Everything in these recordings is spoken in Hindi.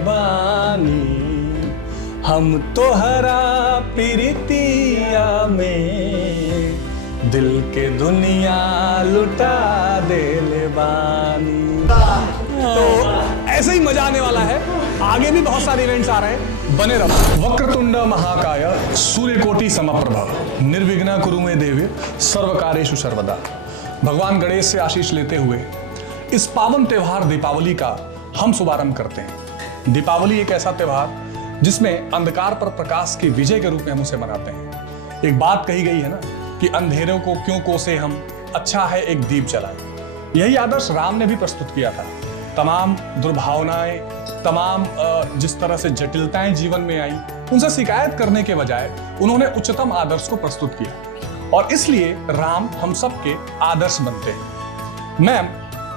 बानी, हम तोहरा प्रीतिया में दिल के दुनिया लुटा देले बानी। तो ऐसे ही मजा आने वाला है, आगे भी बहुत सारे इवेंट्स आ रहे हैं, बने रहो। वक्रतुंड महाकाय सूर्यकोटि समप्रभ निर्विघ्न कुरु मे देव सर्वकार्येषु सर्वदा। भगवान गणेश से आशीष लेते हुए इस पावन त्योहार दीपावली का हम शुभारंभ करते हैं। दीपावली एक ऐसा त्योहार जिसमें अंधकार पर प्रकाश की विजय के रूप में हम उसे मनाते हैं। एक बात कही गई है ना कि अंधेरों को क्यों कोसे हम, अच्छा है एक दीप जलाए। यही आदर्श राम ने भी प्रस्तुत किया था। तमाम दुर्भावनाएं, तमाम जिस तरह से जटिलताएं जीवन में आई, उनसे शिकायत करने के बजाय उन्होंने उच्चतम आदर्श को प्रस्तुत किया और इसलिए राम हम सबके आदर्श बनते हैं। मैम,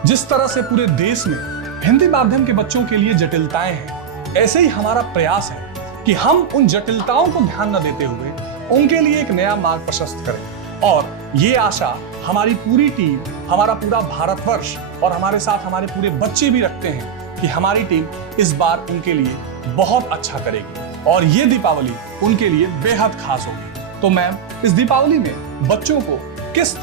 जिस तरह से पूरे देश में हिंदी माध्यम के बच्चों के लिए जटिलताएं हैं, ऐसे ही हमारा प्रयास है कि हम उन जटिलताओं को ध्यान न देते हुए उनके लिए एक नया मार्ग प्रशस्त करें। और ये आशा हमारी पूरी टीम, हमारा पूरा भारतवर्ष और हमारे साथ हमारे पूरे बच्चे भी रखते हैं कि हमारी टीम इस बार उनके लिए बहुत अच्छा करेगी और ये दीपावली उनके लिए बेहद खास होगी। तो मैम, इस दीपावली में बच्चों को किस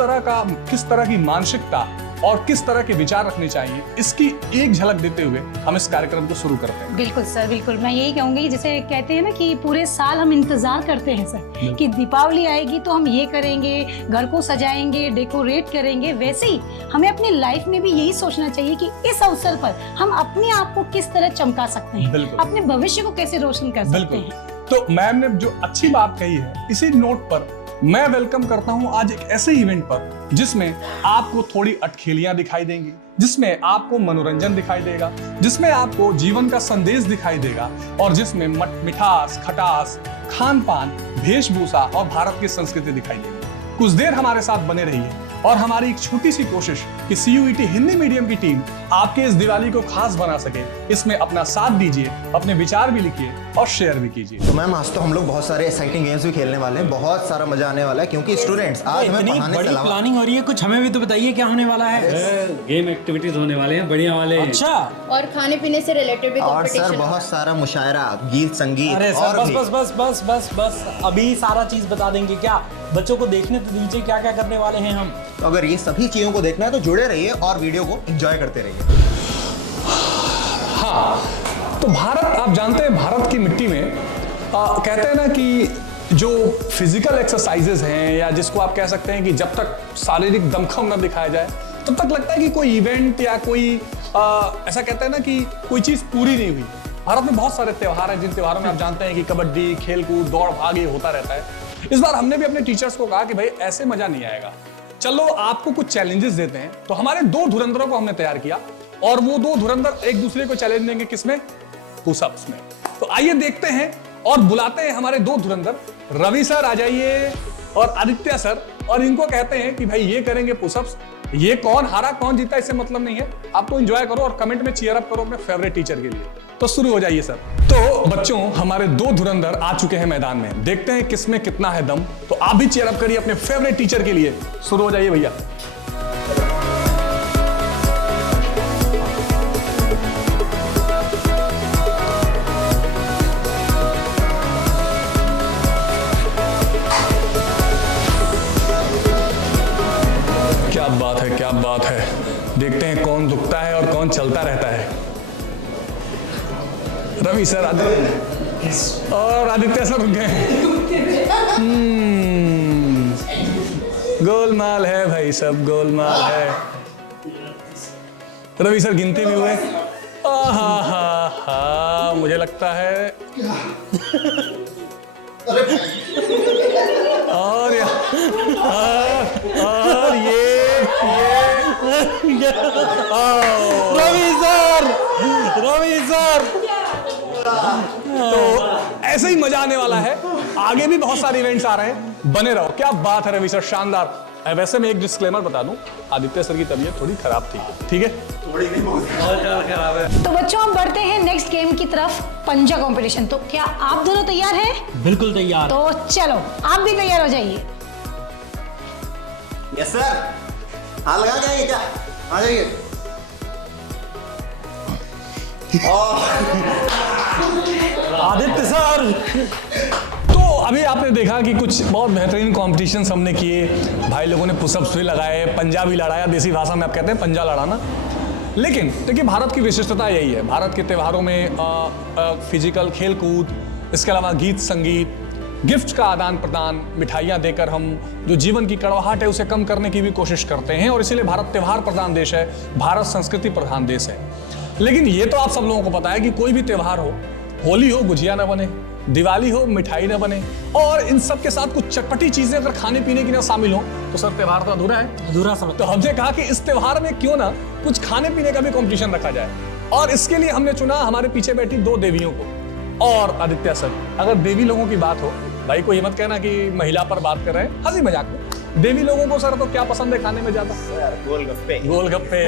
तरह की मानसिकता और किस तरह के विचार रखने चाहिए, इसकी एक झलक देते हुए हम इस कार्यक्रम को शुरू करते हैं। बिल्कुल सर, बिल्कुल। मैं यही कहूंगी, जैसे कहते हैं ना कि पूरे साल हम इंतजार करते हैं सर कि दीपावली आएगी तो हम ये करेंगे, घर को सजाएंगे, डेकोरेट करेंगे। वैसे ही हमें अपनी लाइफ में भी यही सोचना चाहिए कि इस अवसर पर हम अपने आप को किस तरह चमका सकते हैं, अपने भविष्य को कैसे रोशन कर सकते हैं। तो मैम ने जो अच्छी बात कही है, इसी नोट पर मैं वेलकम करता हूं आज एक ऐसे इवेंट पर जिसमें आपको थोड़ी अटखेलियां दिखाई देंगी, जिसमें आपको मनोरंजन दिखाई देगा, जिसमें आपको जीवन का संदेश दिखाई देगा और जिसमें मिठास, खटास, खान पान, वेशभूषा और भारत की संस्कृति दिखाई देगी। कुछ देर हमारे साथ बने रहिए और हमारी एक छोटी सी कोशिश कि CUET हिंदी मीडियम की टीम आपके इस दिवाली को खास बना सके, इसमें अपना साथ दीजिए, अपने विचार भी लिखिए और शेयर भी कीजिए। तो मैम, आज तो हम लोग बहुत सारे एक्साइटिंग गेम्स भी खेलने वाले हैं, बहुत सारा मजा आने वाला है क्योंकि स्टूडेंट्स आज हमें पढ़ाने से अलावा प्लानिंग हो रही है। कुछ हमें भी तो बताइए क्या होने वाला है। गेम एक्टिविटीज होने वाले हैं, बढ़िया वाले। अच्छा, और खाने पीने से रिलेटेड भी और सर कंपटीशन। बहुत सारा मुशायरा, गीत संगीत। अरे सर, और बस भी। बस बस बस बस बस अभी सारा चीज बता देंगे क्या? बच्चों को देखने तो दीजिए क्या क्या करने वाले हैं हम। तो अगर ये सभी चीजों को देखना है तो जुड़े रहिए और वीडियो को एंजॉय करते रहिए। हाँ, तो भारत, आप जानते हैं भारत की मिट्टी में कहते हैं ना कि जो फिजिकल एक्सरसाइजेज हैं, या जिसको आप कह सकते हैं कि जब तक शारीरिक दमखम न दिखाया जाए तब तक लगता है कि कोई इवेंट या कोई ऐसा कहते हैं ना कि कोई चीज पूरी नहीं हुई। भारत में बहुत सारे त्योहार हैं जिन त्योहारों में आप जानते हैं कि कबड्डी, खेलकूद, दौड़ भाग ये होता रहता है। इस बार हमने भी अपने टीचर्स को कहा कि भाई ऐसे मजा नहीं आएगा, चलो आपको कुछ चैलेंजेस देते हैं। तो हमारे 2 धुरंधरों को हमने तैयार किया और वो 2 धुरंधर एक दूसरे को चैलेंज देंगे, किसमें? पुशअप्स में। तो आइए देखते हैं और बुलाते हैं हमारे 2 धुरंधर। रवि सर आ जाइए और आदित्य सर, और इनको कहते हैं कि भाई ये करेंगे पुशअप्स। ये कौन हारा कौन जीता इससे मतलब नहीं है, आप तो एंजॉय करो और कमेंट में चीयर अप करो अपने फेवरेट टीचर के लिए। तो शुरू हो जाइए सर। तो बच्चों, हमारे 2 धुरंधर आ चुके हैं मैदान में, देखते हैं किसमें कितना है दम। तो आप भी चीयर अप करिए अपने फेवरेट टीचर के लिए। शुरू हो जाइए भैया। क्या बात है, क्या बात है। देखते हैं कौन दुखता है और कौन चलता रहता है। रवि सर और आदित्य सर रुक गए। गोलमाल है भाई, सब गोलमाल है। रवि सर गिनती में हुए। हा, मुझे लगता है और ये रवि सर तो ऐसे ही मजा आने वाला है, आगे भी बहुत सारे इवेंट्स आ रहे हैं, बने रहो। क्या बात है रवि सर, शानदार। वैसे मैं एक डिस्क्लेमर बता दूं, आदित्य सर की तबीयत थोड़ी खराब थी, ठीक है? थोड़ी नहीं, बहुत खराब है। तो बच्चों, हम बढ़ते हैं नेक्स्ट गेम की तरफ, पंजा कंपटीशन। तो क्या आप दोनों तैयार हैं? बिल्कुल तैयार। तो चलो, आप भी तैयार हो जाइए। यस सर, हाथ लगा के आइए, क्या आ जाइए। आदित्य सर। तो अभी आपने देखा कि कुछ बहुत बेहतरीन कॉम्पिटिशन हमने किए, भाई लोगों ने पुशअप्स भी लगाए, पंजा भी लड़ाया, देसी भाषा में आप कहते हैं पंजा लड़ाना। लेकिन देखिए भारत की विशिष्टता यही है, भारत के त्योहारों में फिजिकल खेल कूद, इसके अलावा गीत संगीत, गिफ्ट का आदान प्रदान, मिठाइयाँ देकर हम जो जीवन की कड़वाहट है उसे कम करने की भी कोशिश करते हैं। और इसीलिए भारत त्योहार प्रधान देश है, भारत संस्कृति प्रधान देश है। लेकिन ये तो आप सब लोगों को पता है कि कोई भी त्योहार हो, होली हो गुजिया ना बने, दिवाली हो मिठाई ना बने, और इन सब के साथ कुछ चटपटी चीजें अगर खाने पीने की ना शामिल हो तो सर त्योहार तो अधूरा है, अधूरा समझ। तो हमने कहा कि इस त्योहार में क्यों ना कुछ खाने पीने का भी कंपटीशन रखा जाए। और इसके लिए हमने चुना हमारे पीछे बैठी 2 देवियों को। और आदित्य सर, अगर देवी लोगों की बात हो, भाई को ये मत कहना कि महिला पर बात कर रहे हैं, हंसी मजाक में, देवी लोगों को सर तो क्या पसंद है खाने में ज्यादा? गोलगप्पे। गोलगप्पे।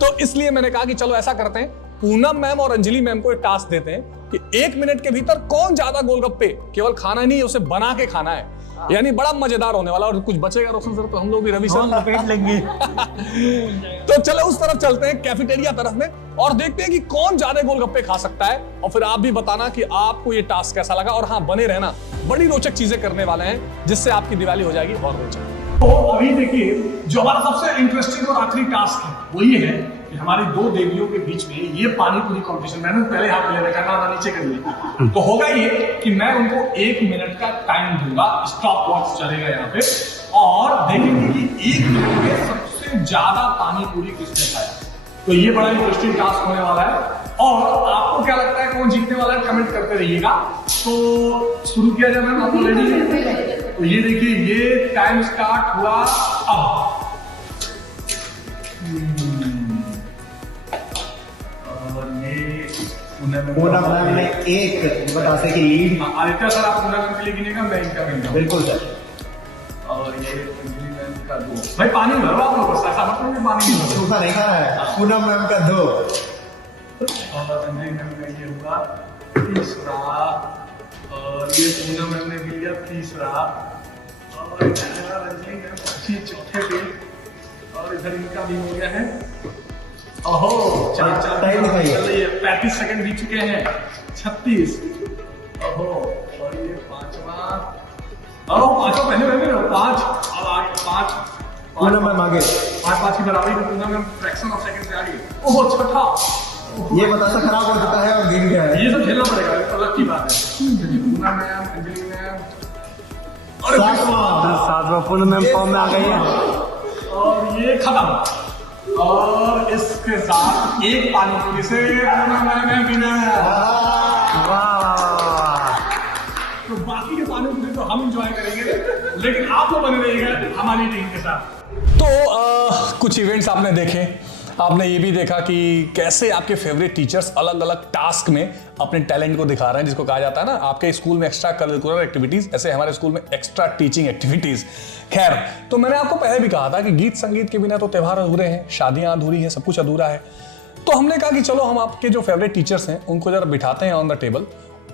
तो इसलिए मैंने कहा कि चलो ऐसा करते हैं, पूनम मैम और अंजलि मैम को एक टास्क देते हैं कि 1 मिनट के भीतर कौन ज्यादा गोलगप्पे केवल खाना नहीं है, उसे बना के खाना है। यानी बड़ा मजेदार होने वाला। और कुछ बचेगा रोशन सर तो हम लोग भी रवि सर लपेट लेंगे। तो चलो उस तरफ चलते हैं, कैफेटेरिया तरफ में, और देखते हैं कि कौन ज्यादा गोलगप्पे खा सकता है। और फिर आप भी बताना कि आपको ये टास्क कैसा लगा। और हाँ, बने रहना, बड़ी रोचक चीजें करने वाले हैं जिससे आपकी दिवाली हो जाएगी और रोचक। तो अभी देखिए जो हमारा सबसे इंटरेस्टिंग और आखिरी टास्क है वो ये है कि हमारी 2 देवियों के बीच में ये पानी पूरी कंपटीशन, मैंने पहले हाथ ले रखा ना नीचे कर लिया। तो होगा ये कि मैं उनको 1 मिनट का टाइम दूंगा, स्टॉप वॉच चलेगा यहाँ पे, और देखेंगे कि 1 मिनट में सबसे ज्यादा पानी पूरी किसने खाया। तो ये बड़ा इंटरेस्टिंग टास्क होने वाला है। और आपको क्या लगता है कौन जीतने वाला है, कमेंट करते रहिएगा। तो शुरू किया जाए मैम, आपको रेडी है? तो ये देखिए, ये टाइम स्टार्ट हुआ अब। पूनम मैम ने 1 बतासे की लीड। आदित्य सर आप पूनम मैम के लिए गिनेगा, मैं इनका गिनूंगा। बिल्कुल सर। और ये अंजलि मैम का 2। भाई पानी भरो आप लोग, ऐसा मतलब कि पानी नहीं भरो, सूखा नहीं खाना है। पूनम मैम का 2। और अंजलि मैम का ये हुआ 3रा, और ये पूनम मैम ने भी लिया 3रा, और इधर अंजलि मैम अच्छी 4थे पे, और इधर इनका भी हो गया है। ओहो, 4 टाइम दिखाइए। चलिए 35 सेकंड बीत चुके हैं, 36। ओहो, और ये 5वां, और 5वां पहले पहले 5, अब आगे 5। पूनम मैम आगे। 5 की बराबरी में Poonam ma'am fraction of second से आगे। ओहो, 6ठा। ये बतासा खराब हो चुका है और गिर गया है। ये सब झेलना पड़ेगा, ये तो अलग की बात है। पूनम मैम, अंजलि मैम, और 7वां पूनम मैम फॉर्म में आ गई है। और ये खत्म। और इसके साथ 1 पानी पूरी से पूनम मैम है विनर। तो बाकी के पानी पूरी तो हम एंजॉय करेंगे, लेकिन आप लोग बने रहिएगा हमारी टीम के साथ। तो कुछ इवेंट्स आपने देखे, आपने ये भी देखा कि कैसे आपके फेवरेट टीचर्स अलग अलग टास्क में अपने टैलेंट को दिखा रहे हैं, जिसको कहा जाता है ना, आपके स्कूल में एक्स्ट्रा करिकुलर एक्टिविटीज, ऐसे हमारे स्कूल में एक्स्ट्रा टीचिंग एक्टिविटीज। खैर, तो मैंने आपको पहले भी कहा था कि गीत संगीत के बिना तो त्योहार अधूरे हैं, शादियां अधूरी हैं, सब कुछ अधूरा है। तो हमने कहा कि चलो हम आपके जो फेवरेट टीचर्स हैं उनको जरा बिठाते हैं ऑन द टेबल,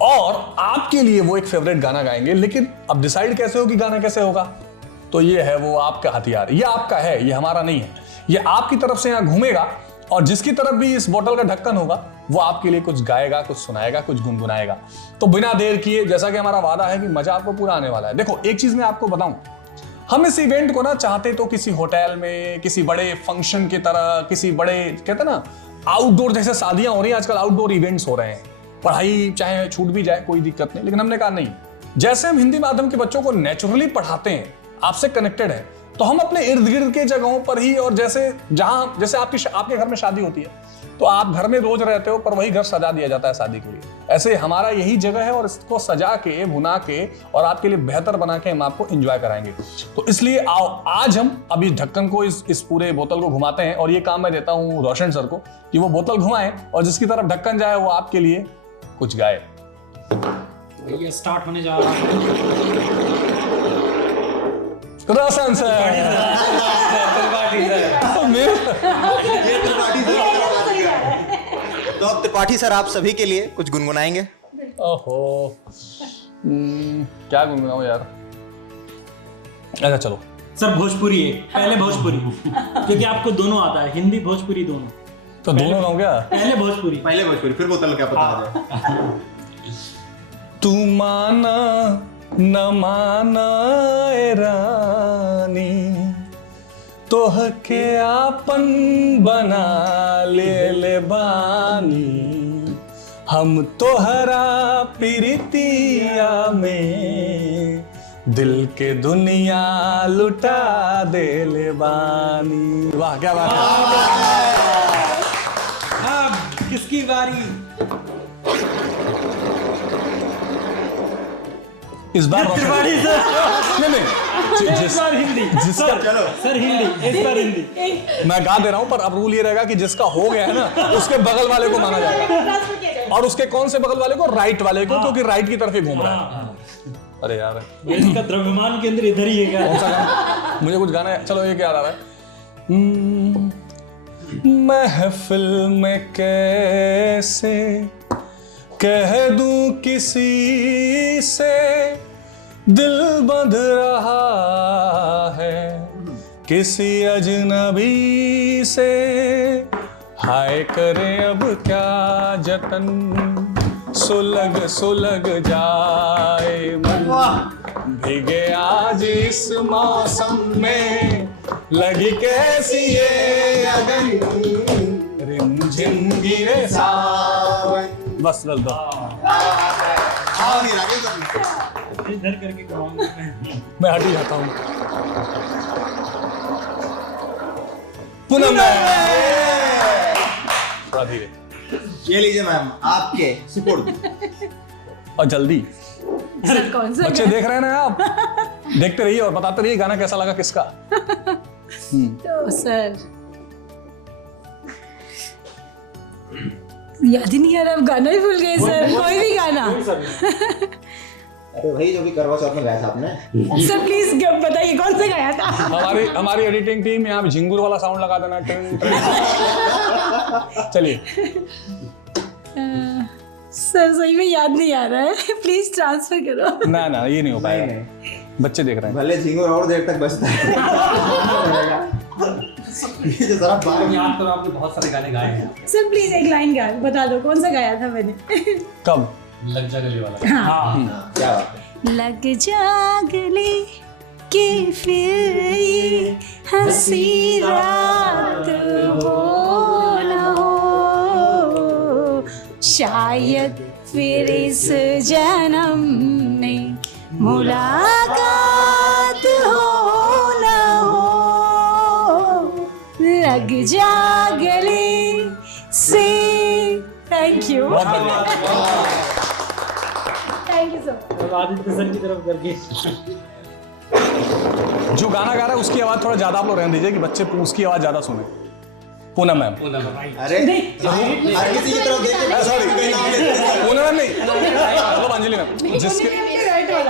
और आपके लिए वो एक फेवरेट गाना गाएंगे। लेकिन अब डिसाइड कैसे हो कि गाना कैसे होगा, तो ये है वो आपका हथियार, ये आपका है, ये हमारा नहीं है। ये आपकी तरफ से यहाँ घूमेगा, और जिसकी तरफ भी इस बोतल का ढक्कन होगा वो आपके लिए कुछ गाएगा, कुछ सुनाएगा, कुछ गुनगुनाएगा। तो बिना देर किए, जैसा कि हमारा वादा है कि मजा आपको पूरा आने वाला है। देखो, एक चीज मैं आपको बताऊं, हम इस इवेंट को ना चाहते तो किसी होटल में, किसी बड़े फंक्शन की तरह, किसी बड़े, कहते ना आउटडोर, जैसे शादियां हो रही हैं आजकल, आउटडोर इवेंट्स हो रहे हैं, पढ़ाई चाहे छूट भी जाए कोई दिक्कत नहीं। लेकिन हमने कहा नहीं, जैसे हम हिंदी माध्यम के बच्चों को नेचुरली पढ़ाते हैं, आपसे कनेक्टेड है, तो हम अपने इर्द गिर्द के जगहों पर ही, और जैसे आपके घर में शादी होती है तो आप घर में रोज रहते हो, पर वही घर सजा दिया जाता है शादी के लिए, ऐसे हमारा यही जगह है, और इसको सजा के, भुना के और आपके लिए बेहतर बना के हम आपको एंजॉय कराएंगे। तो इसलिए आओ, आज हम अभी ढक्कन को, इस पूरे बोतल को घुमाते हैं, और ये काम मैं देता हूँ रोशन सर को कि वो बोतल घुमाएं, और जिसकी तरफ ढक्कन जाए वो आपके लिए कुछ गाए। ये स्टार्ट होने जा रहा है। रोशन सर, तो अब त्रिपाठी सर आप सभी के लिए कुछ गुनगुनाएंगे। ओहो, क्या गुनगुनाऊं यार। अच्छा चलो सर, भोजपुरी है पहले, भोजपुरी क्योंकि आपको दोनों आता है, हिंदी भोजपुरी दोनों। तो दोनों गाऊं क्या? पहले भोजपुरी। पहले भोजपुरी फिर बोतल क्या पता आ जाए। तू माना न माना ए रानी, तोह के आपन बना ले बानी, हम तोहरा प्रीतिया में दिल के दुनिया लुटा देले बानी। वाह क्या बात है। अब किसकी बारी? इस बार तिवारी सर। नहीं इस बार हिंदी। जिसका चलो सर हिंदी, इस बार हिंदी। मैं गा दे रहा हूं, पर अब रूल ये रहेगा कि जिसका हो गया है ना उसके बगल वाले को माना जाएगा। और उसके कौन से बगल वाले को? राइट वाले को, क्योंकि राइट की तरफ ही घूम रहा है। अरे यार इसका द्रव्यमान केंद्र इधर ही है क्या? कौन सा गाना? मुझे कुछ गाना है, चलो ये क्या आ रहा है। महफिल में कैसे कह दूं किसी से, दिल बंध रहा है किसी अजनबी से, हाय करे अब क्या जतन, सुलग सुलग जाए मन, भीगे आज इस मौसम में, लगी कैसी ये अगन, रिमझिम गिरे सावन। बस चल दो। इधर करके गाऊंगा मैं हट ही जाता हूँ। पुनः मैं थोड़ा धीरे। ये लीजिए मैम आपके सुपुर्द। और जल्दी। सर कौन सा बच्चे देख रहे हैं ना आप, देखते रहिए और बताते रहिए गाना कैसा लगा किसका। तो सर याद ही नहीं आ रहा, अब गाना ही भूल गए सर। कोई भी गाना अरे वही जो भी करवा चौथ में गाया था आपने। सर प्लीज बताइए कौन सा गाया था। हमारी एडिटिंग टीम यहाँ पे झिंगुर वाला साउंड लगा देना। चलिए सर सही में याद नहीं आ रहा है, प्लीज ट्रांसफर करो। ना ये नहीं हो पाएगा, बच्चे देख रहे हैं। भले झिंगुर और देर तक बचता है। ये जो जरा बार याद करो, आपने बहुत सारे गाने गाए हैं। सर प्लीज एक लाइन गा बता दो कौन सा गाया था मैंने। कब? लग जा गले वाला। हाँ। क्या बात है। लग जा गले कि फिर ये हंसी रात हो न हो, शायद फिर इस जन्म में मुलाकात हो न हो, लग जा गले से। थैंक यू, बहुत बढ़िया। Thank you so much. अब आदित्य सर की तरफ करके जो गाना गा रहा है उसकी आवाज थोड़ा ज्यादा आप लोग रहने दीजिए कि बच्चे उसकी आवाज ज्यादा सुने। पूनम मैम। अरे हर किसी की तरफ देख सॉरी पूनम मैम नहीं, मतलब अंजलि मैम।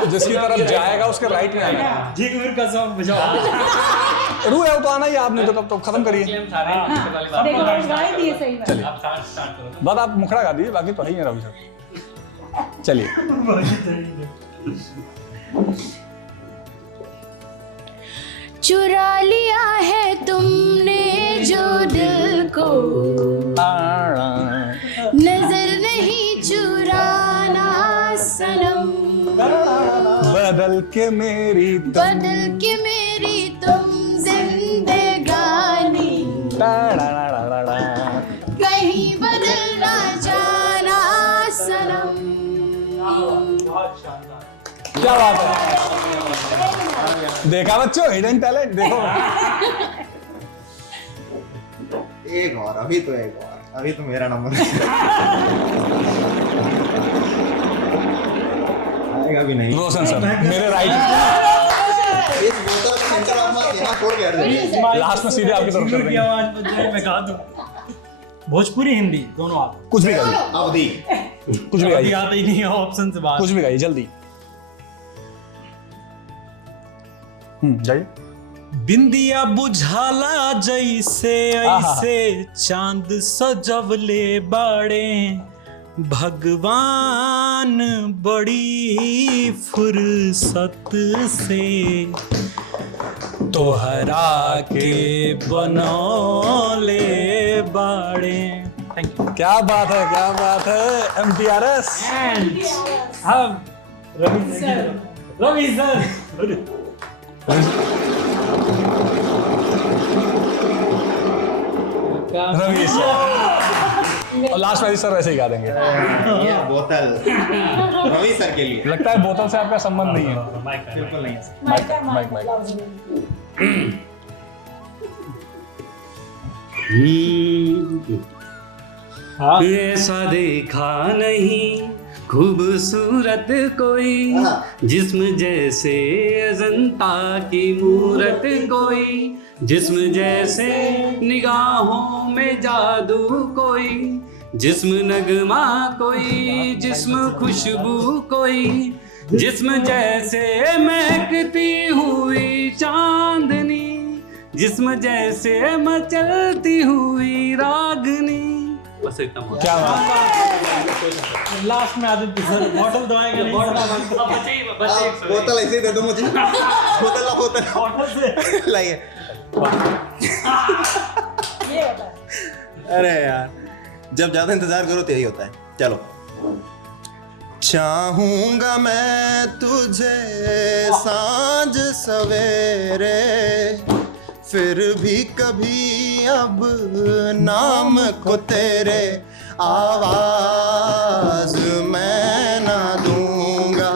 जिसकी तरफ जाएगा उसके राइट में आना है। झिंगुर का सॉन्ग बजाओ। रू है तो आना ही आपने तो कब तो खत्म करिए। देखो गाए दिए सही बात। चलिए बस आप मुखड़ा गा दीजिए, बाकी तो है ही है रवि सर। चलिए चुरा लिया है तुमने जो दिल को, नजर नहीं चुराना सनम, बदल के मेरी तुम जिंदगानी, कहीं बदल ना जाना सनम। क्या बात है, देखा बच्चों हिडन टैलेंट देखो। एक और, अभी तो मेरा नंबर आएगा भी नहीं। रोशन सर मेरे राइट, इस बोतल का सेंटर आप मत यहाँ छोड़ के हट जाइए। लास्ट में सीधे आपकी तरफ कर झिंगुर की देंगे। आवाज बज जाए मैं गा दूं। भोजपुरी हिंदी दोनों आप। कुछ भी गाइए, अवधि कुछ भी अभी गाइए, आता ही नहीं है ऑप्शन से बाहर। कुछ भी गाइए जल्दी। जाइए। बिंदिया बुझाला जैसे ऐसे चांद सजवले बाड़े, भगवान बड़ी फुर्सत से तोहरा के बनौले बाड़े। Thank you. क्या बात है, क्या बात है। MTRS हम रवि सर रवि सर और लास्ट में सर वैसे ही गा देंगे। ये बोतल रवि सर के लिए। लगता है बोतल से आपका संबंध नहीं है। बिल्कुल नहीं है। माइक ऐसा देखा नहीं खूबसूरत कोई, जिस्म जैसे अजंता की मूरत कोई, जिस्म जैसे निगाहों में जादू कोई, जिस्म नगमा कोई, जिस्म खुशबू कोई, जिस्म जैसे महकती हुई चांदनी, जिस्म जैसे मचलती हुई रागनी। बस इतना बहुत। क्या बात। लास्ट में आदित्य सर बॉटल दवाएंगे नहीं? बोतल ऐसे ही दे दो मुझे। बोतल से लाइए। अरे यार, जब ज्यादा इंतजार करो तो यही होता है। चलो। चाहूंगा मैं तुझे सांझ सवेरे, फिर भी कभी अब नाम को तेरे आवाज मैं ना दूंगा,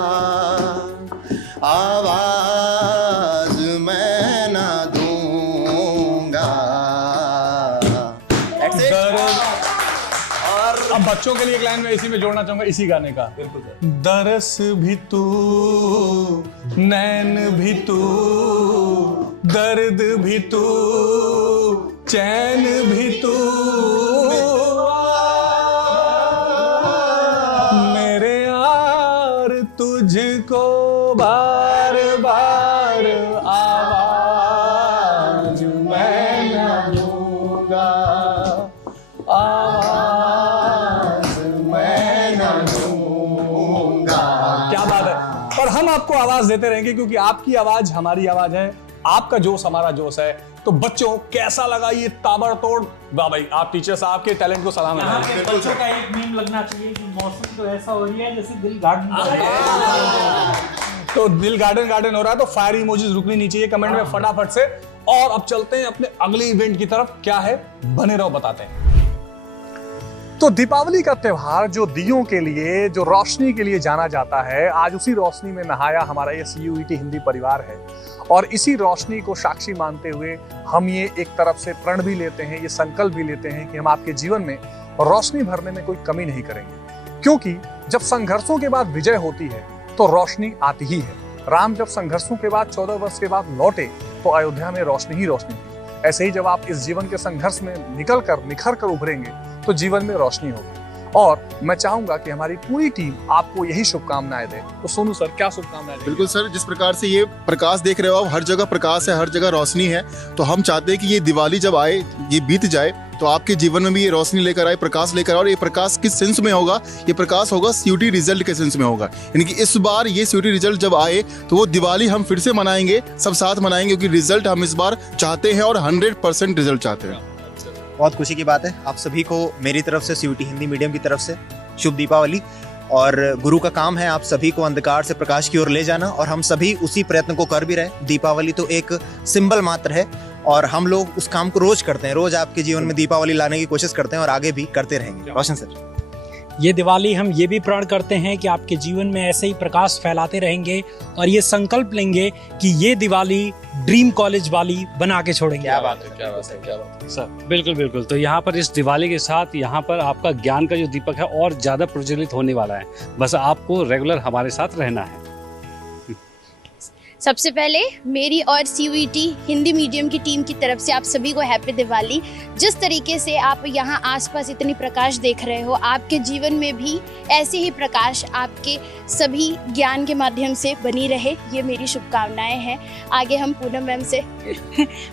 आवाज मैं ना दूंगा। और अब बच्चों के लिए एक लाइन में इसी में जोड़ना चाहूंगा, इसी गाने का। दरस भी तू, नैन भी तू, दर्द भी तू, चैन भी तू, मेरे यार तुझको बार बार आवाज मैं ना दूंगा, आवाज मैं ना दूंगा। क्या बात है। और हम आपको आवाज देते रहेंगे क्योंकि आपकी आवाज हमारी आवाज है, आपका जोश हमारा जोश है। तो बच्चों कैसा लगा ये ताबड़तोड़? वाह भाई, आप टीचर साहब के टैलेंट को सलाम है। यहाँ पे बच्चों का एक मीम लगना चाहिए कि मौसम तो ऐसा हो रही है जैसे दिल गार्डन। तो दिल गार्डन गार्डन हो रहा है, तो फायर इमोजीज रुकनी नहीं चाहिए कमेंट में फटाफट से। और अब चलते हैं अपने अगले इवेंट की तरफ। क्या है, बने रहो, बताते हैं। तो दीपावली का त्योहार जो दियों के लिए, जो रोशनी के लिए जाना जाता है, आज उसी रोशनी में नहाया हमारा ये CUET हिंदी परिवार है। और इसी रोशनी को साक्षी मानते हुए हम ये एक तरफ से प्रण भी लेते हैं, ये संकल्प भी लेते हैं कि हम आपके जीवन में रोशनी भरने में कोई कमी नहीं करेंगे। क्योंकि जब संघर्षों के बाद विजय होती है तो रोशनी आती ही है। राम जब संघर्षों के बाद 14 वर्ष के बाद लौटे तो अयोध्या में रोशनी ही रोशनी थी। ऐसे ही जब आप इस जीवन के संघर्ष में निकल कर निखर कर उभरेंगे तो जीवन में रोशनी होगी। और मैं चाहूंगा कि हमारी पूरी टीम आपको यही शुभकामनाएं दे। तो सोनू सर, क्या शुभकामनाएं देंगे? बिल्कुल सर, जिस प्रकार से ये प्रकाश देख रहे हो आप, हर जगह प्रकाश है, हर जगह रोशनी है। तो हम चाहते हैं कि ये दिवाली जब आए, ये बीत जाए, तो आपके जीवन में भी ये रोशनी लेकर आए, प्रकाश लेकर आए। और ये प्रकाश किस सेंस में होगा? ये प्रकाश होगा CUET रिजल्ट के सेंस में होगा। यानी कि इस बार ये CUET रिजल्ट जब आए तो वो दिवाली हम फिर से मनाएंगे, सब साथ मनाएंगे, क्योंकि रिजल्ट हम इस बार चाहते हैं और 100% रिजल्ट चाहते हैं। बहुत खुशी की बात है। आप सभी को मेरी तरफ से, CUET हिंदी मीडियम की तरफ से शुभ दीपावली। और गुरु का काम है आप सभी को अंधकार से प्रकाश की ओर ले जाना, और हम सभी उसी प्रयत्न को कर भी रहे। दीपावली तो एक सिंबल मात्र है और हम लोग उस काम को रोज करते हैं। रोज आपके जीवन में दीपावली लाने की कोशिश करते हैं और आगे भी करते रहेंगे। रोशन सर, ये दिवाली हम ये भी प्रण करते हैं कि आपके जीवन में ऐसे ही प्रकाश फैलाते रहेंगे और ये संकल्प लेंगे कि ये दिवाली ड्रीम कॉलेज वाली बना के छोड़ेंगे। क्या बात है, क्या बात है, क्या बात है। सर बिल्कुल बिल्कुल। तो यहाँ पर इस दिवाली के साथ यहाँ पर आपका ज्ञान का जो दीपक है और ज़्यादा प्रज्वलित होने वाला है। बस आपको रेगुलर हमारे साथ रहना है। सबसे पहले मेरी और CUET हिंदी मीडियम की टीम की तरफ से आप सभी को हैप्पी दिवाली। जिस तरीके से आप यहाँ आसपास इतनी प्रकाश देख रहे हो, आपके जीवन में भी ऐसे ही प्रकाश आपके सभी ज्ञान के माध्यम से बनी रहे, ये मेरी शुभकामनाएं हैं। आगे हम पूनम मैम से।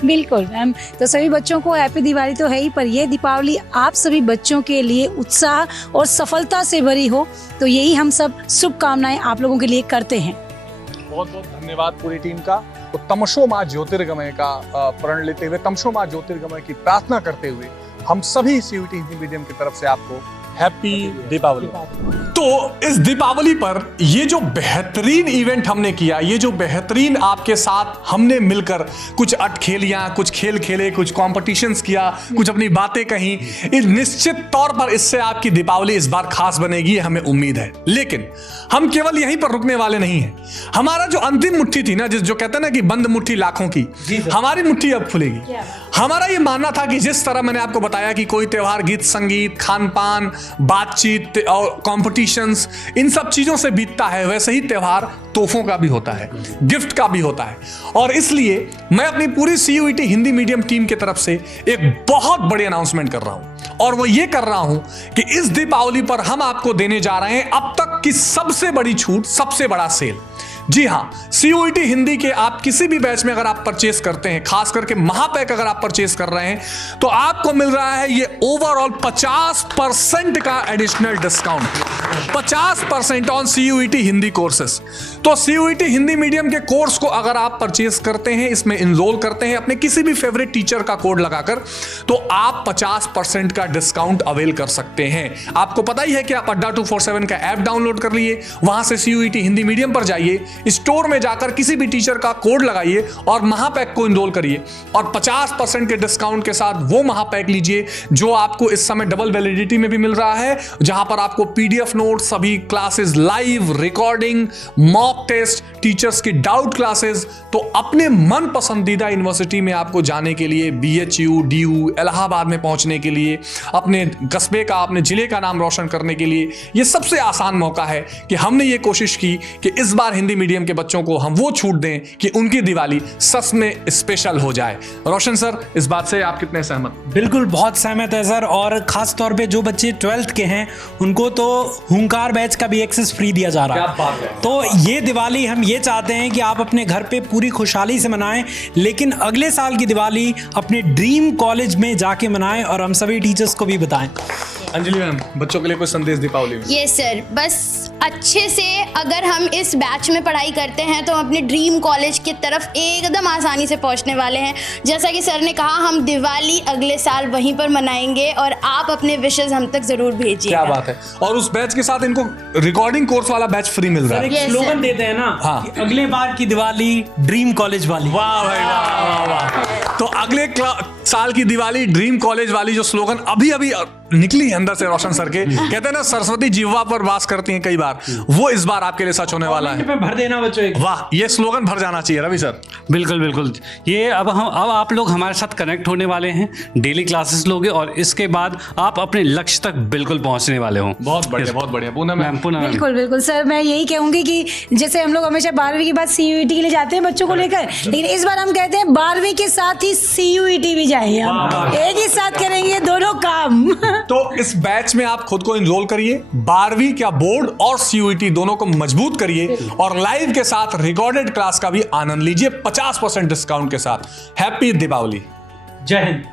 बिल्कुल मैम, तो सभी बच्चों को हैप्पी दिवाली तो है ही, पर यह दीपावली आप सभी बच्चों के लिए उत्साह और सफलता से भरी हो, तो यही हम सब शुभकामनाएं आप लोगों के लिए करते हैं। बहुत बहुत धन्यवाद पूरी टीम का। तो तमसो माँ ज्योतिर्गमय का प्रण लेते हुए, तमसो माँ ज्योतिर्गमय की प्रार्थना करते हुए हम सभी सीयूईटी हिंदी मीडियम की तरफ से आपको हैप्पी दीपावली। तो इस दीपावली पर ये जो बेहतरीन इवेंट हमने किया, ये जो बेहतरीन आपके साथ हमने मिलकर कुछ अटखेलियां, कुछ खेल खेले, कुछ कॉम्पिटिशन्स किया, कुछ अपनी बातें कही, इस निश्चित तौर पर इससे आपकी दीपावली इस बार खास बनेगी, हमें उम्मीद है। लेकिन हम केवल यहीं पर रुकने वाले नहीं हैं। हमारा जो अंतिम मुट्ठी थी ना, जो कहते हैं ना कि बंद मुट्ठी लाखों की, हमारी मुट्ठी अब खुलेगी। हमारा ये मानना था कि जिस तरह मैंने आपको बताया कि कोई त्योहार गीत संगीत, खान पान, बातचीत और कॉम्पिटिशन्स, इन सब चीजों से बीतता है, वैसे ही त्योहार तोहफों का भी होता है, गिफ्ट का भी होता है। और इसलिए मैं अपनी पूरी सीयूईटी हिंदी मीडियम टीम की तरफ से एक बहुत बड़ी अनाउंसमेंट कर रहा हूं, और वो ये कर रहा हूं कि इस दीपावली पर हम आपको देने जा रहे हैं अब तक की सबसे बड़ी छूट, सबसे बड़ा सेल। जी हाँ, सीयूईटी हिंदी के आप किसी भी बैच में अगर आप परचेस करते हैं, खास करके महापैक अगर आप परचेस कर रहे हैं, तो आपको मिल रहा है ये ओवरऑल 50% का additional discount, 50% on CUET Hindi courses. तो सीयूईटी हिंदी मीडियम के कोर्स को अगर आप परचेस करते हैं, इसमें इनरोल करते हैं अपने किसी भी फेवरेट टीचर का कोड लगाकर, तो आप 50% का डिस्काउंट अवेल कर सकते हैं। आपको पता ही है कि आप अड्डा 247 का ऐप डाउनलोड कर लिए, वहां से सीयूईटी हिंदी मीडियम पर जाइए, स्टोर में जाकर किसी भी टीचर का कोड लगाइए और महापैक को इनरोल करिए, और 50% के डिस्काउंट के साथ वो महापैक लीजिए जो आपको इस समय डबल वैलिडिटी में भी मिल रहा है, जहां पर आपको पीडीएफ नोट, सभी classes live, recording, mock test, teachers की डाउट क्लासेस। तो अपने मन पसंदीदा यूनिवर्सिटी में आपको जाने के लिए, बीएचयू, डीयू, इलाहाबाद में पहुंचने के लिए, अपने कस्बे का, अपने जिले का नाम रोशन करने के लिए यह सबसे आसान मौका है कि हमने ये कोशिश की कि इस बार हिंदी मीडियम के बच्चों को हम वो छूट दें कि उनकी दिवाली सच में स्पेशल हो जाए। रोशन सर, इस बात से आप कितने सहमत? बिल्कुल, बहुत सहमत है सर। और खास तौर पे जो बच्चे 12th के हैं उनको तो हुंकार बैच का भी एक्सेस फ्री दिया जा रहा है। तो ये दिवाली हम ये चाहते हैं कि आप अपने घर पे पूरी खुशहाली से मनाएं, लेकिन अगले साल की दिवाली अपने ड्रीम कॉलेज में जाके मनाएं, और हम सभी टीचर्स को भी बताएं। अंजलि मैम, बच्चों के लिए कोई संदेश दीपावली में? ये सर, बस अच्छे से अगर हम इस बैच में पढ़ाई करते हैं तो हम अपने ड्रीम कॉलेज की तरफ एकदम आसानी से पहुंचने वाले हैं। जैसा कि सर ने कहा, हम दिवाली अगले साल वहीं पर मनाएंगे, और आप अपने विशेष हम तक जरूर भेजिए। क्या बात है। और उस बैच के साथ इनको रिकॉर्डिंग कोर्स वाला बैच फ्री मिल रहा है। एक स्लोगन देते हैं ना, हाँ, कि अगले बार की दिवाली ड्रीम कॉलेज वाली। वाह भाई वाह, वाह। तो अगले साल की दिवाली ड्रीम कॉलेज वाली जो स्लोगन अभी अभी निकली है अंदर से रोशन सर के, कहते हैं ना सरस्वती जिह्वा पर वास करती हैं कई बार, वो इस बार आपके लिए सच होने वाला है। भर देना बच्चों एक। वाह, ये स्लोगन भर जाना चाहिए रवि सर। बिल्कुल बिल्कुल, ये अब आप लोग हमारे साथ कनेक्ट होने वाले हैं, डेली क्लासेस लोगे, और इसके बाद आप अपने लक्ष्य तक बिल्कुल पहुंचने वाले हो। बहुत बढ़िया, बहुत बढ़िया। पूनम मैम? बिल्कुल बिल्कुल सर, मैं यही कहूंगी कि जैसे हम लोग हमेशा 12वीं के बाद सीयूईटी के लिए जाते हैं बच्चों को लेकर, लेकिन इस बार हम कहते हैं 12वीं के साथ ही सीयूईटी भी जाएंगे, हम एक ही साथ करेंगे दोनों काम। तो इस बैच में आप खुद को इनरोल करिए, 12वीं का बोर्ड और सीयूईटी दोनों को मजबूत करिए, और लाइव के साथ रिकॉर्डेड क्लास का भी आनंद लीजिए 50% डिस्काउंट के साथ। हैप्पी दीपावली। जय हिंद।